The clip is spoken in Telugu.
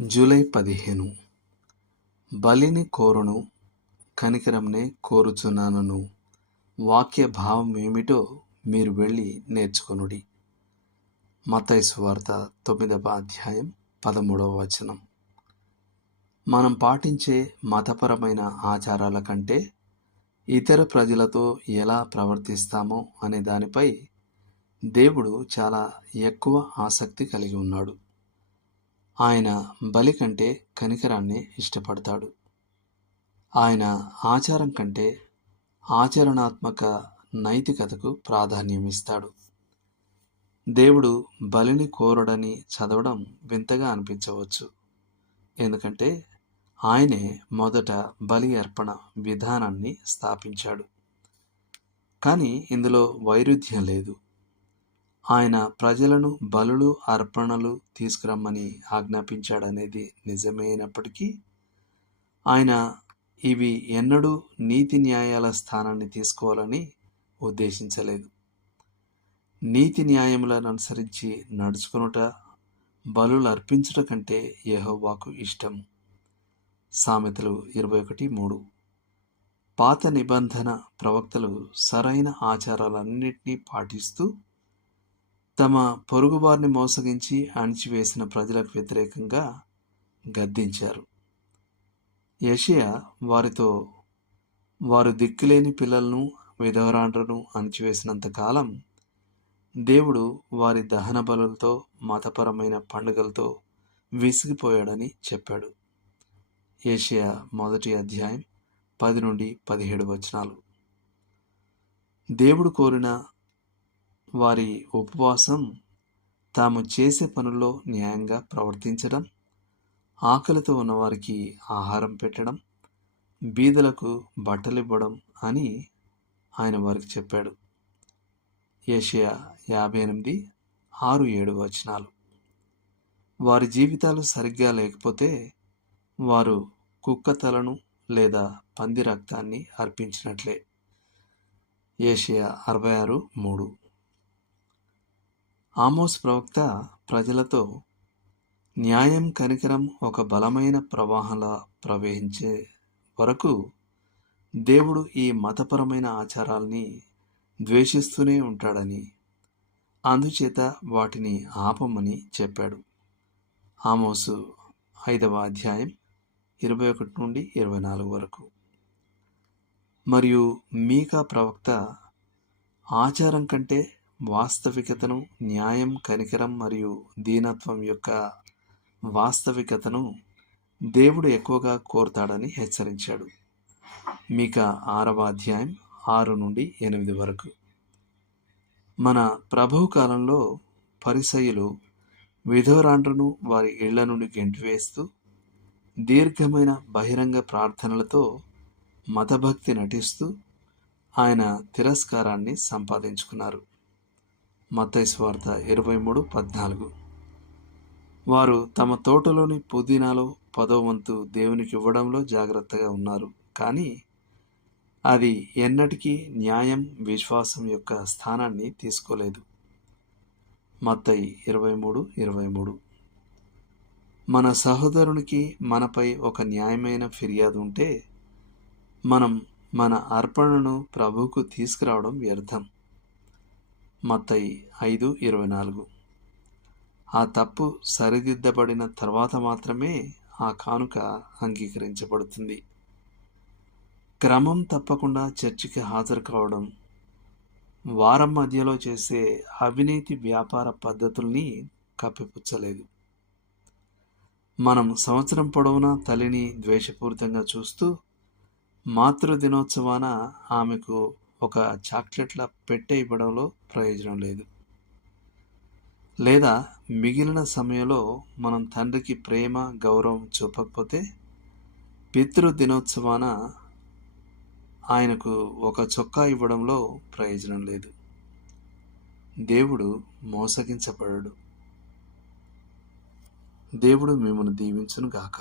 జూలై 15 బలిని కోరును కనికరంనే కోరుచున్నాను. వాక్య భావం ఏమిటో మీరు వెళ్ళి నేర్చుకొనుడి. మత్తయి సువార్త 9వ అధ్యాయం 13వ వచనం. మనం పాటించే మతపరమైన ఆచారాల కంటే ఇతర ప్రజలతో ఎలా ప్రవర్తిస్తామో అనే దానిపై దేవుడు చాలా ఎక్కువ ఆసక్తి కలిగి ఉన్నాడు. ఆయన బలి కంటే కనికరాన్ని ఇష్టపడతాడు. ఆయన ఆచారం కంటే ఆచరణాత్మక నైతికతకు ప్రాధాన్యం ఇస్తాడు. దేవుడు బలిని కోరడని చదవడం వింతగా అనిపించవచ్చు. ఎందుకంటే ఆయనే మొదట బలి అర్పణ విధానాన్ని స్థాపించాడు. కానీ ఇందులో వైరుధ్యం లేదు. ఆయన ప్రజలను బలులు అర్పణలు తీసుకురమ్మని ఆజ్ఞాపించాడనేది నిజమైనప్పటికీ ఆయన ఇవి ఎన్నడూ నీతి న్యాయాల స్థానాన్ని తీసుకోవాలని ఉద్దేశించలేదు. నీతి న్యాయములను అనుసరించి నడుచుకొనుట బలులు అర్పించుట కంటే యెహోవాకు ఇష్టం. సామెతలు 21:3. పాత నిబంధన ప్రవక్తలు సరైన ఆచారాలన్నింటినీ పాటిస్తూ తమ పొరుగువారిని మోసగించి అణిచివేసిన ప్రజలకు వ్యతిరేకంగా గద్దించారు. యెషయా వారితో, వారు దిక్కులేని పిల్లలను విధవరాండ్రను అణిచివేసినంత కాలం దేవుడు వారి దహన బలులతో మతపరమైన పండుగలతో విసిగిపోయాడని చెప్పాడు. యెషయా 1వ అధ్యాయం 10-17 వచనాలు. దేవుడు కోరిన వారి ఉపవాసం తాము చేసే పనుల్లో న్యాయంగా ప్రవర్తించడం, ఆకలితో ఉన్నవారికి ఆహారం పెట్టడం, బీదలకు బట్టలివ్వడం అని ఆయన వారికి చెప్పాడు. యెషయా 58:6-7 వచనాలు. వారి జీవితాలు సరిగ్గా లేకపోతే వారు కుక్క తలను లేదా పంది రక్తాన్ని అర్పించినట్లే. యెషయా 66:3. ఆమోస్ ప్రవక్త ప్రజలతో, న్యాయం కనికరం ఒక బలమైన ప్రవాహంలా ప్రవహించే వరకు దేవుడు ఈ మతపరమైన ఆచారాల్ని ద్వేషిస్తూనే ఉంటాడని, అందుచేత వాటిని ఆపమని చెప్పాడు. ఆమోసు 5వ అధ్యాయం 21-24 వరకు. మరియు మీకా ప్రవక్త, ఆచారం కంటే వాస్తవికతను, న్యాయం, కనికరం మరియు దీనత్వం యొక్క వాస్తవికతను దేవుడు ఎక్కువగా కోరుతాడని హెచ్చరించాడు. మీకా 6వ అధ్యాయం 6-8 వరకు. మన ప్రభువు కాలంలో పరిసయ్యులు విధవరాండ్రను వారి ఇళ్ల నుండి గెంటివేస్తూ దీర్ఘమైన బహిరంగ ప్రార్థనలతో మతభక్తి నటిస్తూ ఆయన తిరస్కారాన్ని సంపాదించుకున్నారు. మత్తయి సువార్త 23:14. వారు తమ తోటలోని పుదీనాలో 10వ వంతు దేవునికి ఇవ్వడంలో జాగ్రత్తగా ఉన్నారు, కానీ అది ఎన్నటికీ న్యాయం, విశ్వాసం యొక్క స్థానాన్ని తీసుకోలేదు. మత్తయి 23:23. మన సహోదరునికి మనపై ఒక న్యాయమైన ఫిర్యాదు ఉంటే మనం మన అర్పణను ప్రభువుకు తీసుకురావడం వ్యర్థం. మత్తయి 5:24. ఆ తప్పు సరిదిద్దబడిన తర్వాత మాత్రమే ఆ కానుక అంగీకరించబడుతుంది. క్రమం తప్పకుండా చర్చికి హాజరు కావడం, వారం మధ్యలో చేసే అవినీతి వ్యాపార పద్ధతుల్ని కప్పిపుచ్చలేదు. మనం సంవత్సరం పొడవునా తల్లిని ద్వేషపూరితంగా చూస్తూ మాతృ దినోత్సవాన ఆమెకు ఒక చాక్లెట్ల పెట్టె ఇవ్వడంలో ప్రయోజనం లేదు. లేదా మిగిలిన సమయంలో మనం తండ్రికి ప్రేమ, గౌరవం చూపకపోతే పితృ దినోత్సవాన ఆయనకు ఒక చొక్కా ఇవ్వడంలో ప్రయోజనం లేదు. దేవుడు మోసగించబడడు. దేవుడు మిమ్మల్ని దీవించును గాక.